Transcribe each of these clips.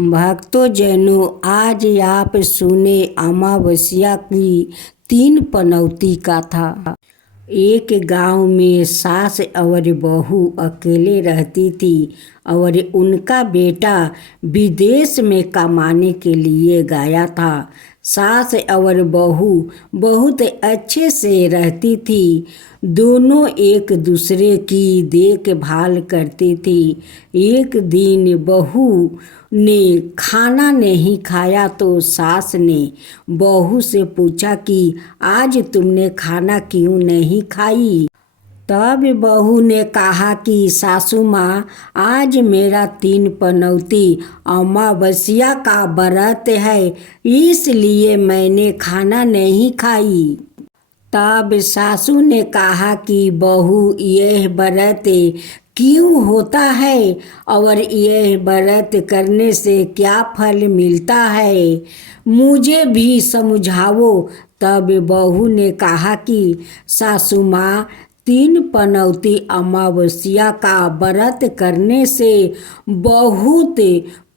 भक्तों जनों, आज आप सुने अमावस्या की 3 पनौती कथा। एक गांव में सास और बहू अकेले रहती थी और उनका बेटा विदेश में कमाने के लिए गया था। सास और बहू बहुत अच्छे से रहती थी। दोनों एक दूसरे की देखभाल करती थी। एक दिन बहू ने खाना नहीं खाया तो सास ने बहू से पूछा कि आज तुमने खाना क्यों नहीं खाई। तब बहू ने कहा कि सासू माँ, आज मेरा 3 पनौती अमावस्या का व्रत है, इसलिए मैंने खाना नहीं खाई। तब सासू ने कहा कि बहू, यह व्रत क्यों होता है और यह व्रत करने से क्या फल मिलता है, मुझे भी समझाओ। तब बहू ने कहा कि सासू माँ, 3 पनौती अमावस्या का व्रत करने से बहुत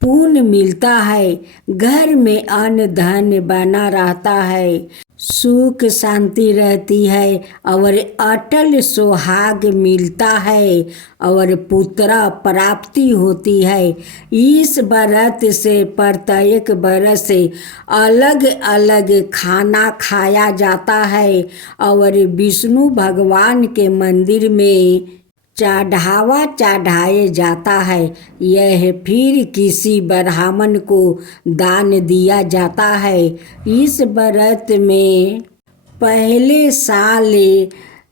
पुण्य मिलता है। घर में अन्न धन बना रहता है, सुख शांति रहती है और अटल सुहाग मिलता है और पुत्र प्राप्ति होती है। इस व्रत से प्रत्येक वर्ष अलग अलग खाना खाया जाता है और विष्णु भगवान के मंदिर में चढ़ावा चढ़ाए जाता है। यह फिर किसी ब्राह्मण को दान दिया जाता है। इस व्रत में पहले साल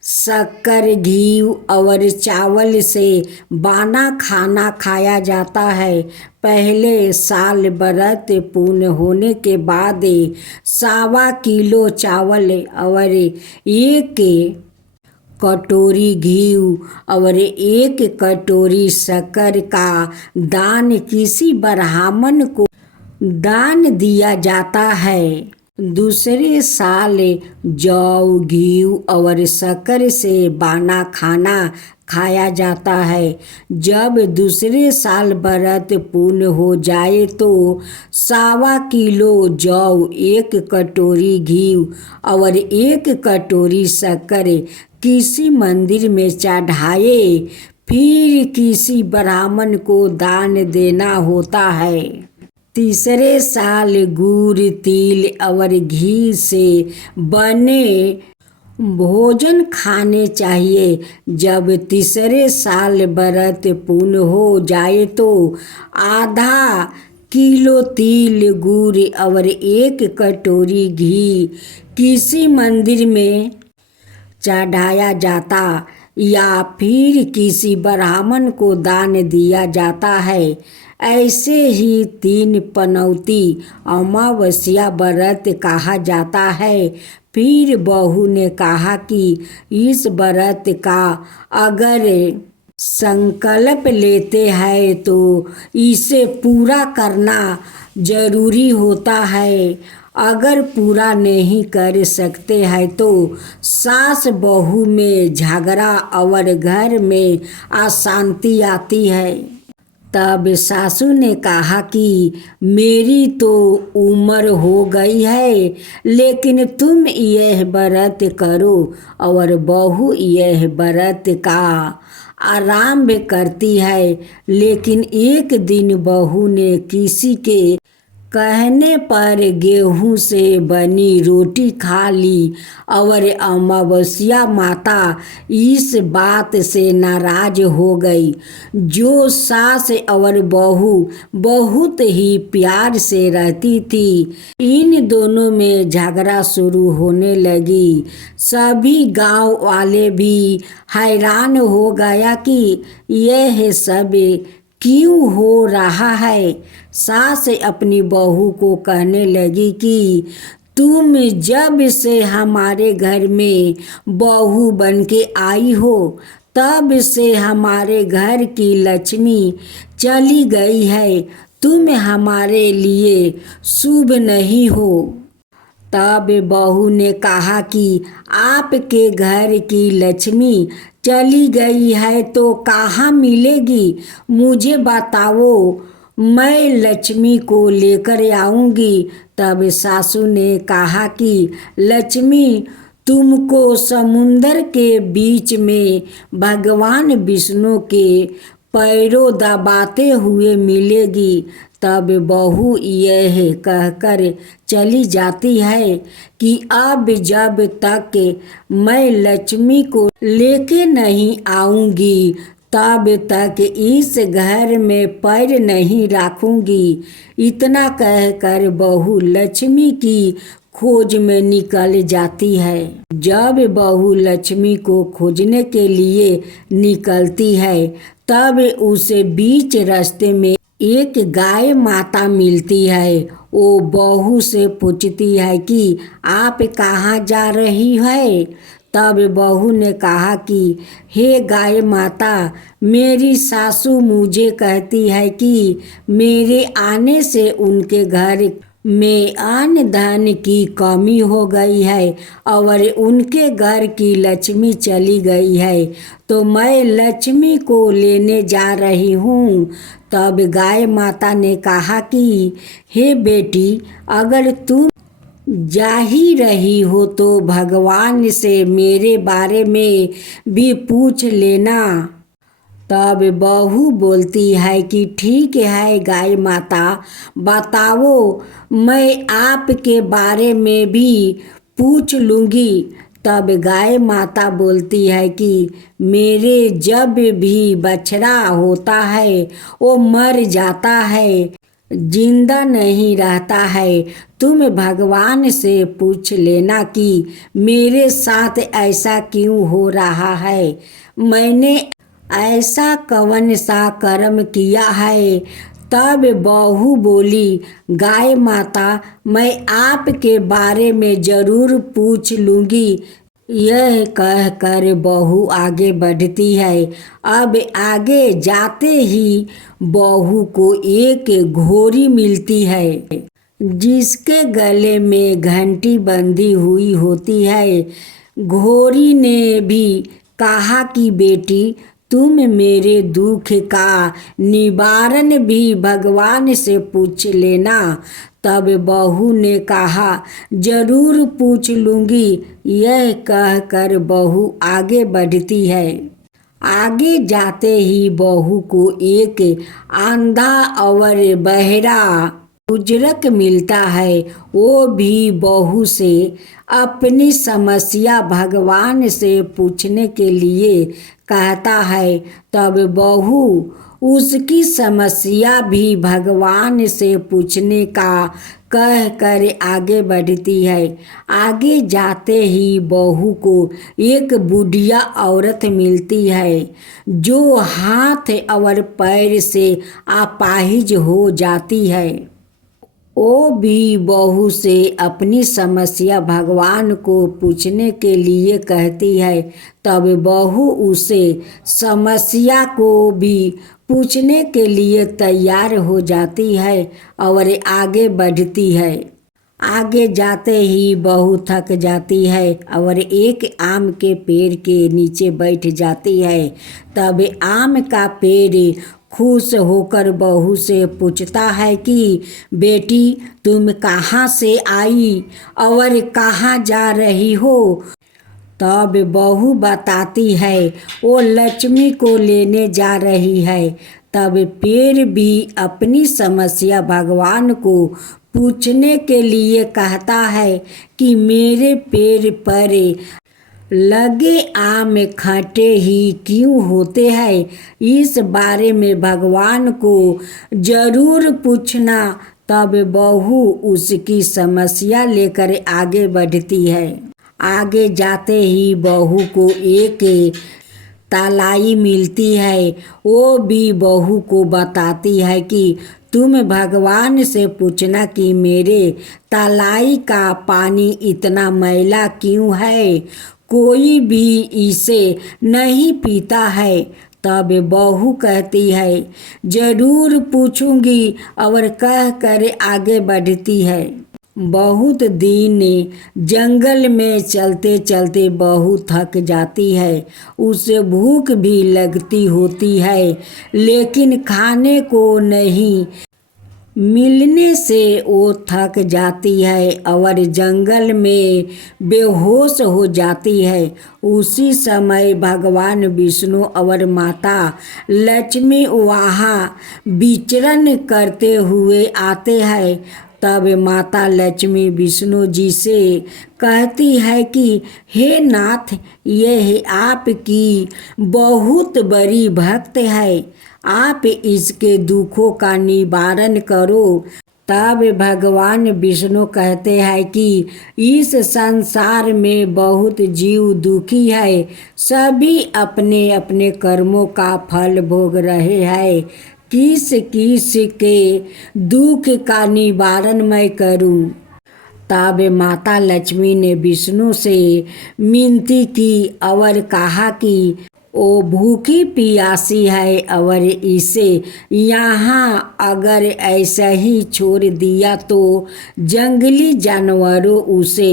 शक्कर, घी और चावल से बना खाना खाया जाता है। पहले साल व्रत पूर्ण होने के बाद 1.25 किलो चावल और 1 कटोरी घी और 1 कटोरी शक्कर का दान किसी ब्राह्मण को दान दिया जाता है। दूसरे साल जौ, घी और शक्कर से बना खाना खाया जाता है। जब दूसरे साल व्रत पूर्ण हो जाए तो 1.25 किलो जौ, 1 कटोरी घी और 1 कटोरी शक्कर किसी मंदिर में चढ़ाए, फिर किसी ब्राह्मण को दान देना होता है। तीसरे साल गुड़, तिल और घी से बने भोजन खाने चाहिए। जब तीसरे साल व्रत पूर्ण हो जाए तो आधा किलो तिल, गुड़ और 1 कटोरी घी किसी मंदिर में चढ़ाया जाता या फिर किसी ब्राह्मण को दान दिया जाता है। ऐसे ही 3 पनौती अमावस्या व्रत कहा जाता है। फिर बहू ने कहा कि इस व्रत का अगर संकल्प लेते हैं तो इसे पूरा करना जरूरी होता है। अगर पूरा नहीं कर सकते हैं तो सास बहू में झगड़ा और घर में अशांति आती है। तब सासू ने कहा कि मेरी तो उम्र हो गई है, लेकिन तुम यह व्रत करो। और बहू यह व्रत का आरंभ करती है। लेकिन एक दिन बहू ने किसी के कहने पर गेहूं से बनी रोटी खा ली और अमावस्या माता इस बात से नाराज हो गई। जो सास और बहू बहुत ही प्यार से रहती थी, इन दोनों में झगड़ा शुरू होने लगी। सभी गांव वाले भी हैरान हो गया कि यह सब क्यों हो रहा है। सास अपनी बहू को कहने लगी कि तुम जब से हमारे घर में बहू बन के आई हो, तब से हमारे घर की लक्ष्मी चली गई है। तुम हमारे लिए शुभ नहीं हो। तब बहू ने कहा कि आपके घर की लक्ष्मी चली गई है तो कहाँ मिलेगी, मुझे बताओ। मैं लक्ष्मी को लेकर आऊंगी। तब सासू ने कहा कि लक्ष्मी तुमको समुंदर के बीच में भगवान विष्णु के पैरों दबाते हुए मिलेगी। तब बहू यह कहकर चली जाती है कि अब जब तक मैं लक्ष्मी को लेके नहीं आऊंगी तब तक इस घर में पैर नहीं रखूंगी। इतना कहकर बहू लक्ष्मी की खोज में निकल जाती है। जब बहू लक्ष्मी को खोजने के लिए निकलती है तब उसे बीच रास्ते में एक गाय माता मिलती है। वो बहू से पूछती है कि आप कहाँ जा रही है। तब बहू ने कहा कि हे गाय माता, मेरी सासू मुझे कहती है कि मेरे आने से उनके घर में अन्न धन की कमी हो गई है और उनके घर की लक्ष्मी चली गई है, तो मैं लक्ष्मी को लेने जा रही हूँ। तब गाय माता ने कहा कि हे बेटी, अगर तुम जा ही रही हो तो भगवान से मेरे बारे में भी पूछ लेना। तब बहू बोलती है कि ठीक है गाय माता, बताओ, मैं आपके बारे में भी पूछ लूँगी। तब गाय माता बोलती है कि मेरे जब भी बछड़ा होता है वो मर जाता है, जिंदा नहीं रहता है। तुम भगवान से पूछ लेना कि मेरे साथ ऐसा क्यों हो रहा है, मैंने ऐसा कौन सा कर्म किया है। तब बहू बोली, गाय माता, मैं आपके बारे में ज़रूर पूछ लूँगी। यह कहकर बहू आगे बढ़ती है। अब आगे जाते ही बहू को एक घोड़ी मिलती है जिसके गले में घंटी बंधी हुई होती है। घोड़ी ने भी कहा कि बेटी, तुम मेरे दुख का निवारण भी भगवान से पूछ लेना। तब बहू ने कहा, जरूर पूछ लूँगी। यह कहकर बहू आगे बढ़ती है। आगे जाते ही बहू को एक अंधा और बहरा बुजुर्ग मिलता है। वो भी बहू से अपनी समस्या भगवान से पूछने के लिए कहता है। तब बहू उसकी समस्या भी भगवान से पूछने का कह कर आगे बढ़ती है। आगे जाते ही बहू को एक बुढ़िया औरत मिलती है जो हाथ और पैर से अपाहिज हो जाती है। वो भी बहू से अपनी समस्या भगवान को पूछने के लिए कहती है। तब बहू उसे समस्या को भी पूछने के लिए तैयार हो जाती है और आगे बढ़ती है। आगे जाते ही बहू थक जाती है और एक आम के पेड़ के नीचे बैठ जाती है। तब आम का पेड़ खुश होकर बहू से पूछता है कि बेटी, तुम कहाँ से आई और कहाँ जा रही हो। तब बहू बताती है वो लक्ष्मी को लेने जा रही है। तब पेड़ भी अपनी समस्या भगवान को पूछने के लिए कहता है कि मेरे पेड़ पर लगे आम खट्टे ही क्यों होते हैं, इस बारे में भगवान को जरूर पूछना। तब बहू उसकी समस्या लेकर आगे बढ़ती है। आगे जाते ही बहू को एक तालाई मिलती है। वो भी बहू को बताती है कि तुम भगवान से पूछना कि मेरे तालाई का पानी इतना मैला क्यों है, कोई भी इसे नहीं पीता है। तब बहू कहती है जरूर पूछूंगी और कह कर आगे बढ़ती है। बहुत दिन जंगल में चलते चलते बहू थक जाती है। उसे भूख भी लगती होती है लेकिन खाने को नहीं मिलने से वो थक जाती है और जंगल में बेहोश हो जाती है। उसी समय भगवान विष्णु और माता लक्ष्मी वहाँ विचरण करते हुए आते हैं। तब माता लक्ष्मी विष्णु जी से कहती है कि हे नाथ, यह आपकी बहुत बड़ी भक्त है, आप इसके दुखों का निवारण करो। तब भगवान विष्णु कहते हैं कि इस संसार में बहुत जीव दुखी है, सभी अपने अपने कर्मों का फल भोग रहे हैं। किस किस के दुख का निवारण मैं करूं? तब माता लक्ष्मी ने विष्णु से विनती की और कहा कि वो भूखी प्यासी है और इसे यहाँ अगर ऐसा ही छोड़ दिया तो जंगली जानवरों उसे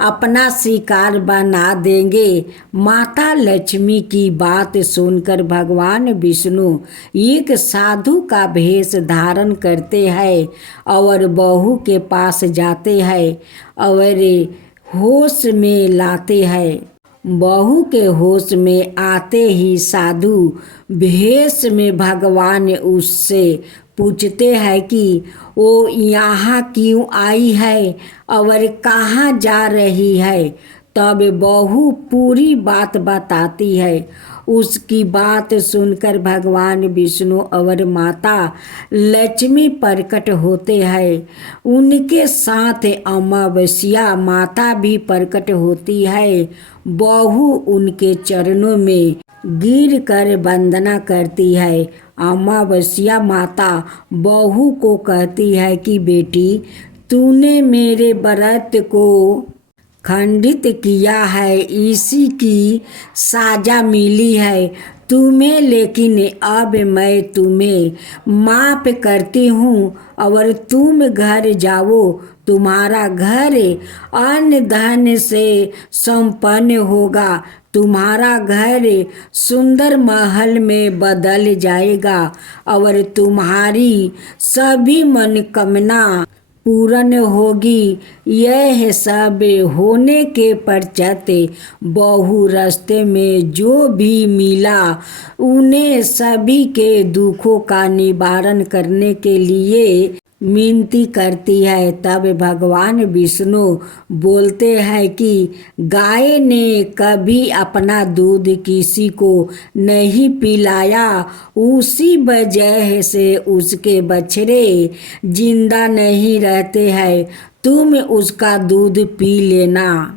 अपना शिकार बना देंगे। माता लक्ष्मी की बात सुनकर भगवान विष्णु एक साधु का भेष धारण करते हैं और बहू के पास जाते हैं और होश में लाते हैं। बहू के होश में आते ही साधु भेष में भगवान उससे पूछते हैं कि वो यहाँ क्यों आई है और कहाँ जा रही है। तब बहू पूरी बात बताती है। उसकी बात सुनकर भगवान विष्णु और माता लक्ष्मी प्रकट होते हैं। उनके साथ अमावस्या माता भी प्रकट होती है। बहू उनके चरणों में गिर कर वंदना करती है। अमावस्या माता बहू को कहती है कि बेटी, तूने मेरे व्रत को खंडित किया है, इसी की साजा मिली है तुम्हें, लेकिन अब मैं तुम्हें माफ करती हूँ और तुम घर जाओ। तुम्हारा घर अन्न धन से संपन्न होगा, तुम्हारा घर सुंदर महल में बदल जाएगा और तुम्हारी सभी मनोकामना पूर्ण होगी। यह सब होने के पश्चात बहू रास्ते में जो भी मिला उन्हें सभी के दुखों का निवारण करने के लिए विनती करती है। तब भगवान विष्णु बोलते हैं कि गाय ने कभी अपना दूध किसी को नहीं पिलाया, उसी वजह से उसके बछड़े जिंदा नहीं रहते हैं। तुम उसका दूध पी लेना,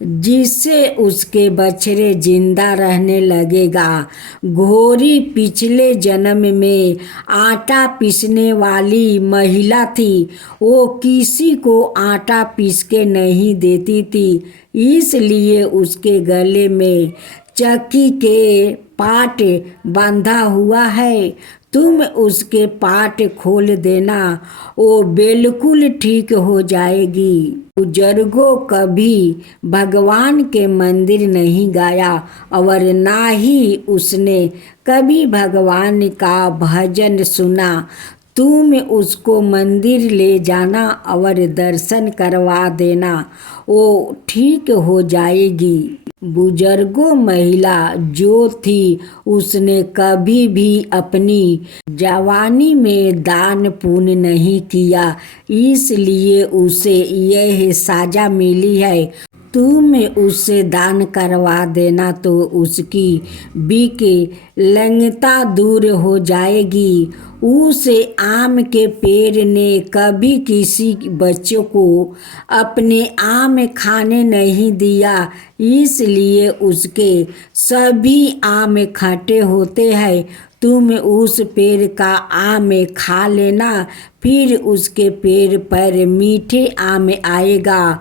जिससे उसके बछड़े जिंदा रहने लगेगा। घोड़ी पिछले जन्म में आटा पीसने वाली महिला थी। वो किसी को आटा पीस के नहीं देती थी, इसलिए उसके गले में चक्की के पाट बांधा हुआ है। तुम उसके पाट खोल देना, वो बिल्कुल ठीक हो जाएगी। बुजुर्गों कभी भगवान के मंदिर नहीं गया और ना ही उसने कभी भगवान का भजन सुना। तुम उसको मंदिर ले जाना और दर्शन करवा देना, वो ठीक हो जाएगी। बुजुर्गों महिला जो थी उसने कभी भी अपनी जवानी में दान पुण्य नहीं किया, इसलिए उसे यह सजा मिली है। तुम उससे दान करवा देना तो उसकी विकलांगता दूर हो जाएगी। उस आम के पेड़ ने कभी किसी बच्चों को अपने आम खाने नहीं दिया, इसलिए उसके सभी आम खट्टे होते हैं। तुम उस पेड़ का आम खा लेना, फिर उसके पेड़ पर मीठे आम आएगा।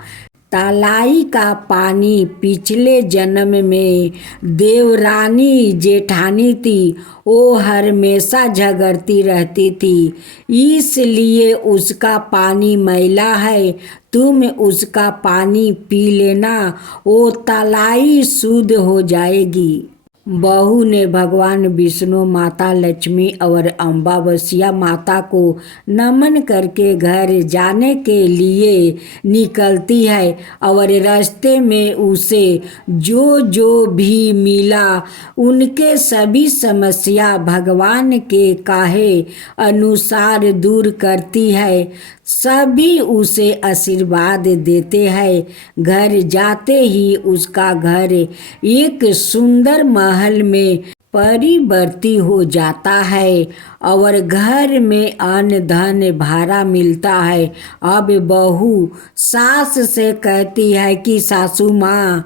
तालाई का पानी पिछले जन्म में देवरानी जेठानी थी, वो हमेशा झगड़ती रहती थी, इसलिए उसका पानी मैला है। तुम उसका पानी पी लेना, वो तालाई शुद्ध हो जाएगी। बहू ने भगवान विष्णु, माता लक्ष्मी और अमावस्या माता को नमन करके घर जाने के लिए निकलती है और रास्ते में उसे जो जो भी मिला उनके सभी समस्या भगवान के कहे अनुसार दूर करती है। सभी उसे आशीर्वाद देते हैं। घर जाते ही उसका घर एक सुंदर महल में परिवर्तित हो जाता है और घर में अन्न धन भरा मिलता है। अब बहू सास से कहती है कि सासू माँ,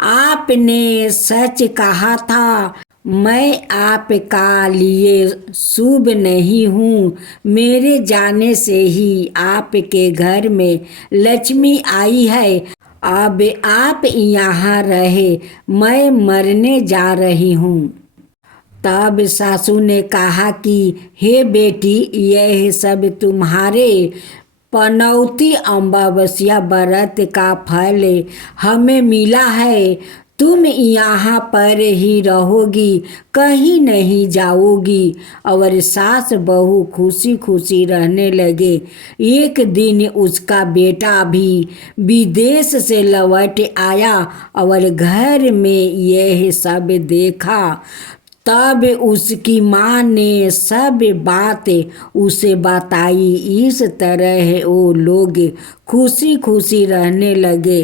आपने सच कहा था, मैं आपका लिए शुभ नहीं हूँ। मेरे जाने से ही आपके घर में लक्ष्मी आई है। अब आप यहाँ रहे, मैं मरने जा रही हूँ। तब सासू ने कहा कि हे बेटी, यह सब तुम्हारे पनौती अमावस्या व्रत का फल हमें मिला है। तुम यहाँ पर ही रहोगी, कहीं नहीं जाओगी। और सास बहू खुशी खुशी रहने लगे। एक दिन उसका बेटा भी विदेश से लौट आया और घर में यह सब देखा। तब उसकी माँ ने सब बात उसे बताई। इस तरह वो लोग खुशी खुशी रहने लगे।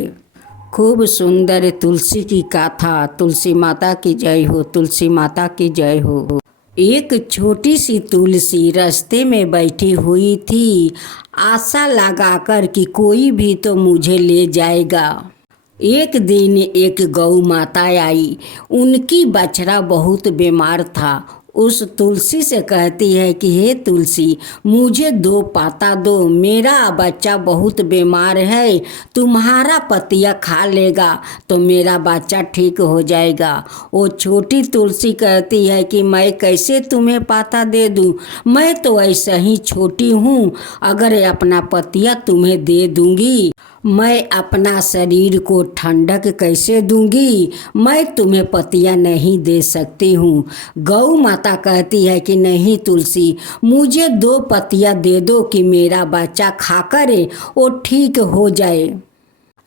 खूब सुंदर तुलसी की गाथा। तुलसी माता की जय हो, तुलसी माता की जय हो। एक छोटी सी तुलसी रास्ते में बैठी हुई थी, आशा लगाकर कि कोई भी तो मुझे ले जाएगा। एक दिन एक गौ माता आई। उनकी बछड़ा बहुत बीमार था। उस तुलसी से कहती है कि हे तुलसी, मुझे 2 पाता दो, मेरा बच्चा बहुत बीमार है, तुम्हारा पतिया खा लेगा तो मेरा बच्चा ठीक हो जाएगा। वो छोटी तुलसी कहती है कि मैं कैसे तुम्हें पाता दे दूं, मैं तो ऐसा ही छोटी हूँ। अगर अपना पतिया तुम्हें दे दूंगी, मैं अपना शरीर को ठंडक कैसे दूंगी, मैं तुम्हें पतिया नहीं दे सकती हूँ। गौ माता कहती है कि नहीं तुलसी, मुझे 2 पतिया दे दो कि मेरा बच्चा खाकर वो ठीक हो जाए।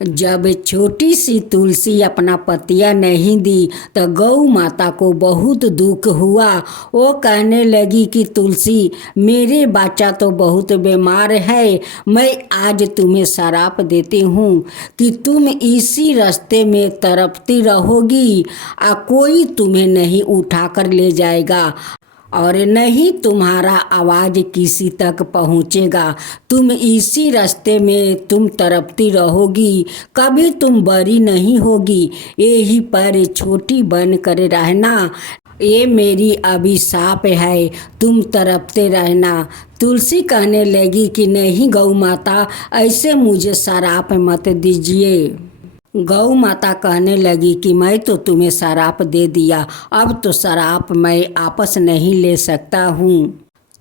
जब छोटी सी तुलसी अपना पतिया नहीं दी तो गौ माता को बहुत दुख हुआ। वो कहने लगी कि तुलसी, मेरे बच्चा तो बहुत बीमार है, मैं आज तुम्हें श्राप देती हूँ कि तुम इसी रास्ते में तड़पती रहोगी, कोई तुम्हें नहीं उठाकर ले जाएगा और नहीं तुम्हारा आवाज़ किसी तक पहुँचेगा। तुम इसी रास्ते में तुम तड़पती रहोगी, कभी तुम बड़ी नहीं होगी। यही पर छोटी बन कर रहना, ये मेरी अभिशाप है, तुम तड़पते रहना। तुलसी कहने लगी कि नहीं गौ माता, ऐसे मुझे श्राप मत दीजिए। गौ माता कहने लगी कि मैं तो तुम्हें श्राप दे दिया, अब तो श्राप मैं वापस नहीं ले सकता हूँ।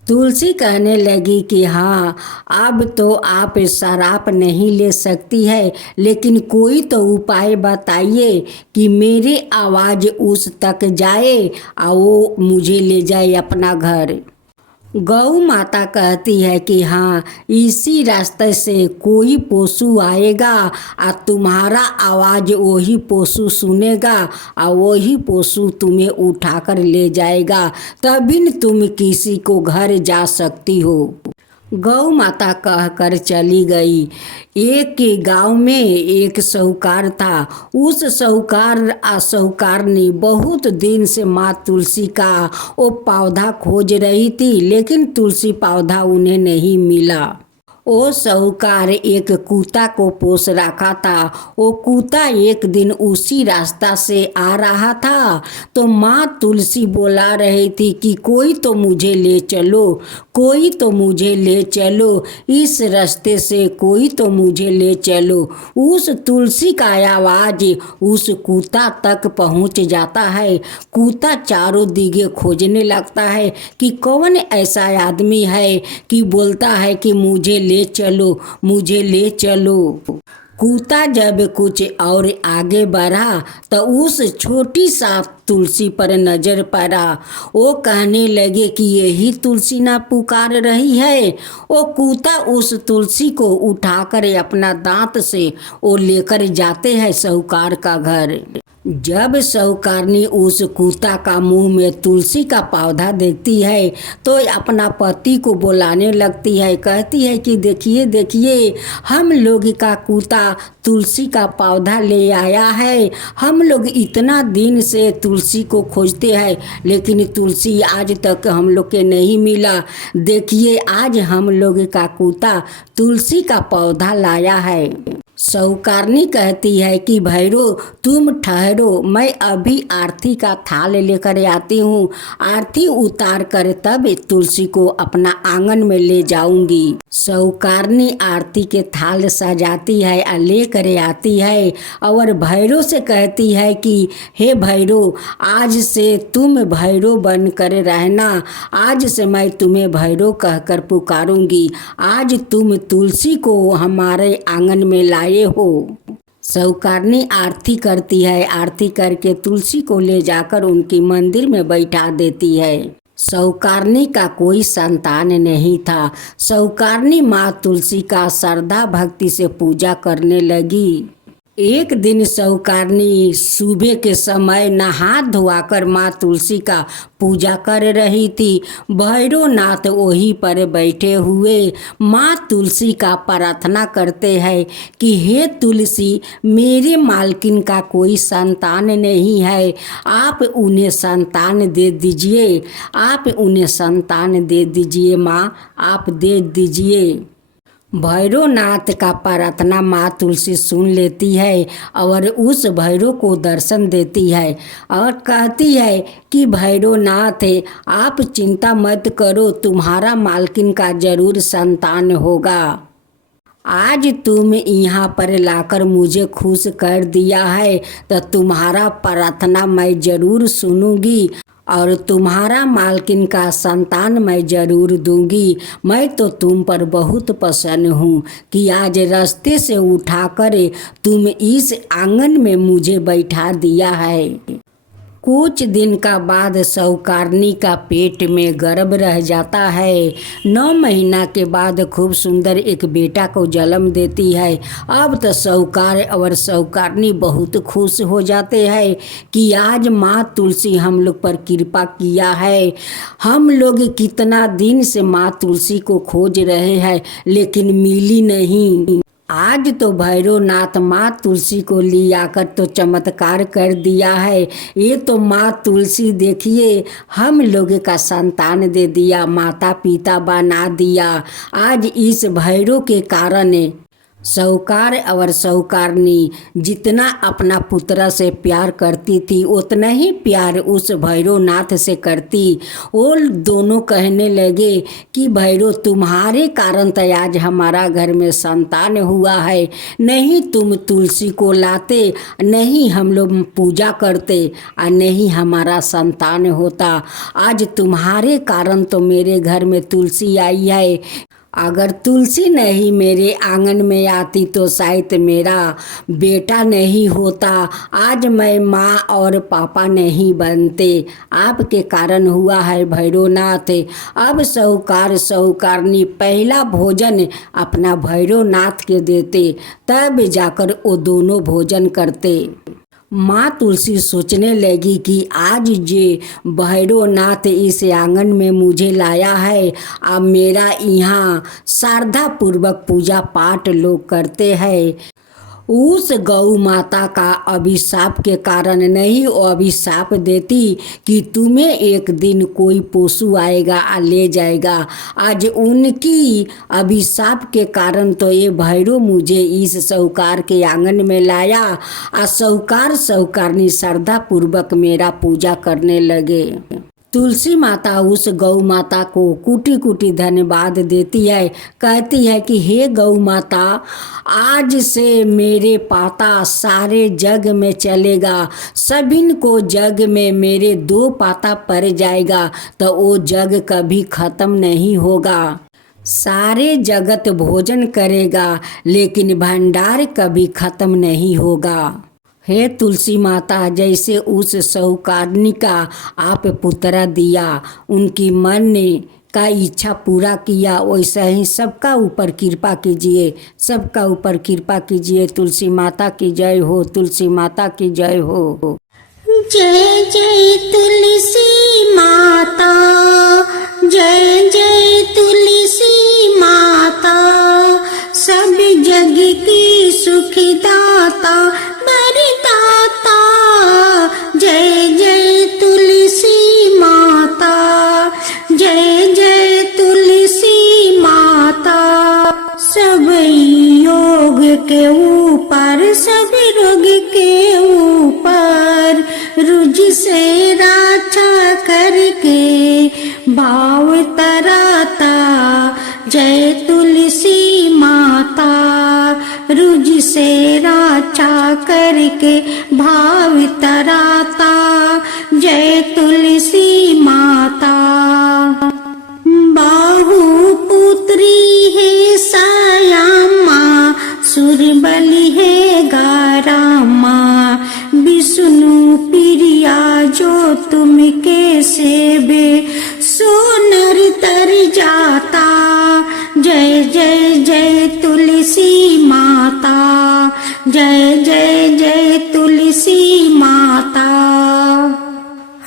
तुलसी कहने लगी कि हाँ, अब तो आप श्राप नहीं ले सकती है, लेकिन कोई तो उपाय बताइए कि मेरी आवाज़ उस तक जाए और वो मुझे ले जाए अपना घर। गौ माता कहती है कि हाँ, इसी रास्ते से कोई पशु आएगा और तुम्हारा आवाज़ वही पशु सुनेगा और वही पशु तुम्हें उठाकर ले जाएगा, तभी तुम किसी को घर जा सकती हो। गौ माता कहकर चली गई। एक के गांव में एक साहूकार था। उस साहूकार ने बहुत दिन से माँ तुलसी का वो पौधा खोज रही थी, लेकिन तुलसी पौधा उन्हें नहीं मिला। वो साहूकार एक कुत्ता को पोस रखा था। वो कुत्ता एक दिन उसी रास्ता से आ रहा था तो माँ तुलसी बोला रही थी कि कोई तो मुझे ले चलो, कोई तो मुझे ले चलो, इस रास्ते से कोई तो मुझे ले चलो। उस तुलसी का आवाज़ उस कुत्ता तक पहुँच जाता है। कुत्ता चारों दिगे खोजने लगता है कि कौन ऐसा आदमी है कि बोलता है कि मुझे ले चलो, मुझे ले चलो। कूता जब कुछ और आगे बढ़ा तो उस छोटी सा तुलसी पर नजर पड़ा। वो कहने लगे कि यही तुलसी ना पुकार रही है। वो कूता उस तुलसी को उठाकर अपना दांत से वो लेकर जाते हैं साहूकार का घर। जब साहूकारनी उस कूता का मुंह में तुलसी का पौधा देखती है तो अपना पति को बुलाने लगती है। कहती है कि देखिए देखिए, हम लोग का कूता तुलसी का पौधा ले आया है। हम लोग इतना दिन से तुलसी को खोजते हैं लेकिन तुलसी आज तक हम लोग के नहीं मिला। देखिए आज हम लोग का कूता तुलसी का पौधा लाया है। साहूकारनी कहती है कि भैरो तुम ठहरो, मैं अभी आरती का थाल लेकर आती हूँ। आरती उतार कर तब तुलसी को अपना आंगन में ले जाऊंगी। साहूकारनी आरती के थाल सजाती है और लेकर आती है और भैरो से कहती है कि हे भैरो, आज से तुम भैरो बन कर रहना। आज से मैं तुम्हें भैरो कहकर पुकारूंगी। आज तुम तुलसी को हमारे आंगन में लाए हो। साहूकारनी आरती करती है। आरती करके तुलसी को ले जाकर उनकी मंदिर में बैठा देती है। साहूकारनी का कोई संतान नहीं था। साहूकारनी माँ तुलसी का श्रद्धा भक्ति से पूजा करने लगी। एक दिन साहूकारनी सुबह के समय नहा धोआकर माँ तुलसी का पूजा कर रही थी। भैरवनाथ वहीं पर बैठे हुए माँ तुलसी का प्रार्थना करते हैं कि हे तुलसी, मेरे मालकिन का कोई संतान नहीं है, आप उन्हें संतान दे दीजिए। आप उन्हें संतान दे दीजिए माँ, आप दे दीजिए। भैरवनाथ का प्रार्थना माँ तुलसी सुन लेती है और उस भैरव को दर्शन देती है और कहती है कि भैरवनाथ, आप चिंता मत करो, तुम्हारा मालकिन का जरूर संतान होगा। आज तुम यहाँ पर लाकर मुझे खुश कर दिया है तो तुम्हारा प्रार्थना मैं जरूर सुनूंगी और तुम्हारा मालकिन का संतान मैं जरूर दूंगी। मैं तो तुम पर बहुत प्रसन्न हूँ कि आज रास्ते से उठाकर तुम इस आंगन में मुझे बैठा दिया है। कुछ दिन का बाद साहूकारनी का पेट में गर्भ रह जाता है। 9 महीना के बाद खूब सुंदर एक बेटा को जन्म देती है। अब तो साहूकार और साहूकारनी बहुत खुश हो जाते हैं कि आज माँ तुलसी हम लोग पर कृपा किया है। हम लोग कितना दिन से माँ तुलसी को खोज रहे हैं लेकिन मिली नहीं। आज तो भैरवनाथ माँ तुलसी को ले आकर तो चमत्कार कर दिया है। ये तो माँ तुलसी देखिए हम लोग का संतान दे दिया, माता पिता बना दिया। आज इस भैरव के कारण साहूकार और साहूकारनी जितना अपना पुत्र से प्यार करती थी उतना ही प्यार उस भैरवनाथ से करती। वो दोनों कहने लगे कि भैरव, तुम्हारे कारण तो आज हमारा घर में संतान हुआ है। नहीं तुम तुलसी को लाते, नहीं हम लोग पूजा करते और नहीं हमारा संतान होता। आज तुम्हारे कारण तो मेरे घर में तुलसी आई है। अगर तुलसी नहीं मेरे आंगन में आती तो शायद मेरा बेटा नहीं होता। आज मैं माँ और पापा नहीं बनते, आपके कारण हुआ है भैरवनाथ। अब साहूकार साहूकारनी पहला भोजन अपना भैरवनाथ के देते, तब जाकर वो दोनों भोजन करते। माँ तुलसी सोचने लगी कि आज जे भैरवनाथ इस आंगन में मुझे लाया है, अब मेरा यहाँ श्रद्धा पूर्वक पूजा पाठ लोग करते हैं। उस गौ माता का अभिशाप के कारण नहीं वो अभिशाप देती कि तुम्हें एक दिन कोई पशु आएगा और ले जाएगा। आज उनकी अभिशाप के कारण तो ये भैरव मुझे इस साहूकार के आंगन में लाया और साहूकार साहूकारनी श्रद्धा पूर्वक मेरा पूजा करने लगे। तुलसी माता उस गौ माता को कुटी कुटी धन्यवाद देती है। कहती है कि हे गौ माता, आज से मेरे पाता सारे जग में चलेगा। सभी को जग में मेरे 2 पाता पड़ जाएगा तो वो जग कभी ख़त्म नहीं होगा। सारे जगत भोजन करेगा लेकिन भंडार कभी खत्म नहीं होगा। हे तुलसी माता, जैसे उस सौकार्णी का आप पुत्र दिया, उनकी मन ने का इच्छा पूरा किया, वैसा ही सबका ऊपर कृपा कीजिए, सबका ऊपर कृपा कीजिए। तुलसी माता की जय हो, तुलसी माता की जय हो। जय जय तुलसी माता, जय जय तुलसी माता, सब जग की सुखदाता वरदाता। जय जय तुलसी माता, जय जय तुलसी माता, सब योग के ऊपर, सब रोग के ऊपर, रुज से रक्षा करके भाव तराता। जय तुलसी माता, रुज से रक्षा करके भाव तराता। जय तुलसी माता। बाहु पुत्री है सयामा, सुरबली है गारामा, विष्णु प्रिया जो तुम के सेवे, सो नर तर जाता। जय जय जय तुलसी माता, जय जय जय तुलसी माता।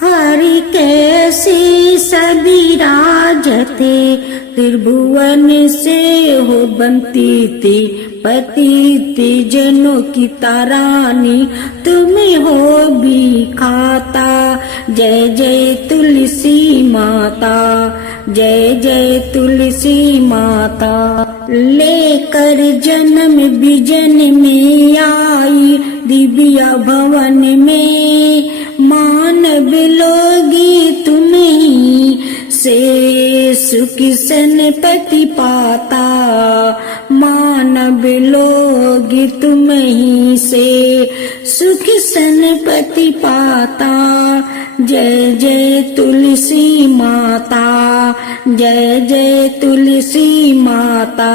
हरि कैसे सभी राजते, त्रिभुवन से हो बनती थी, पतित जनों की तारानी तुम्हें हो भी खाता। जय जय तुलसी माता, जय जय तुलसी माता। लेकर जन्म बिजन में आई, दिव्य भवन में मानव लोगी तुम ही से सुख सनपति पाता। मानव लोग तुम ही से सुख सनपति पाता। जय जय तुलसी माता, जय जय तुलसी माता।